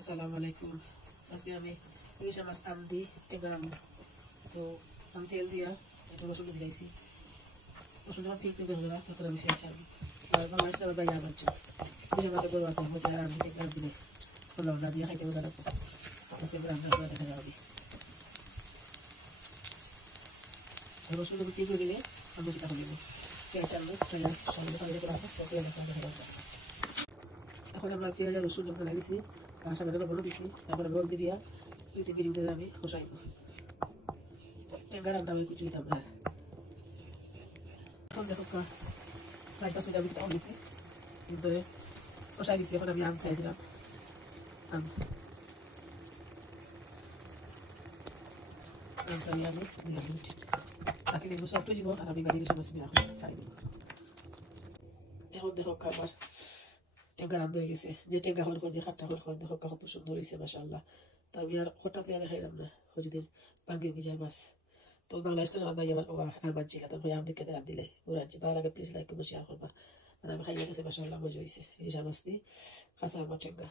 আসসালামু আলাইকুম। আজকে আমি ইলিশ মাছ আম দিই টেঙ্গা রান্না। তো আমি তেল দিয়া একটু রসুন দিয়েছি। রসুন যখন ঠিক থেকে হলো তখন আমি ফেলে চালু আর বাংলাদেশ আবার বাইরে আবার ইলিশ মাছের গরু আছে হতে আর আমি টেঙ্গা দিলে হলো না দিয়ে খাইতে বোঝা যাচ্ছে আজকে রান্না করে দেখা যাবে। রসুন যখন ঠিক হয়ে গেলে আমি সেটা হয়ে দেবো পেঁয়াজ চালু এখন আমরা পেঁয়াজ আর রসুন যখন লাগিয়েছি তার সাথে বলে দিচ্ছি তারপরে রোল দিয়ে দুইটা বিরিমটা আমি খসাই টেঙ্গা রান্না আমি কুচি দিতাম না। এখন দেখো প্রায় 5 মিনিট আমি এটা দিয়েছি কিন্তু খসাই দিচ্ছি। এখন আমি আম চাই দিলাম আম চাই আমি দিলাম বাকি লেবু সবটাই দিব আর আমি বাইরে সমস্ত এখন চাই দেবো। এখন দেখো খাবার টেঙ্গা রান্না হয়ে গেছে যে টেঙ্গা হল যে খাট্টা হল দেখো কত সুন্দর হয়েছে মাশাআল্লাহ। তা আমি আর হঠাৎ দেখাইলাম না হজুদের বাঙ্গি যায় মাছ। তো বাংলাদেশ তো ভাই আমার আর বাচ্চিলা তো ভাই আমাদের খেতে রাত দিলে ওরা ভালো লাগে প্লিজ লাইক করে শেয়ার করবা। আর আমি খাইয়ে গেছে মাশাআল্লাহ মজা হয়েছে ইলিশ মাছ দিয়ে কাঁচা আমার টেঙ্গা।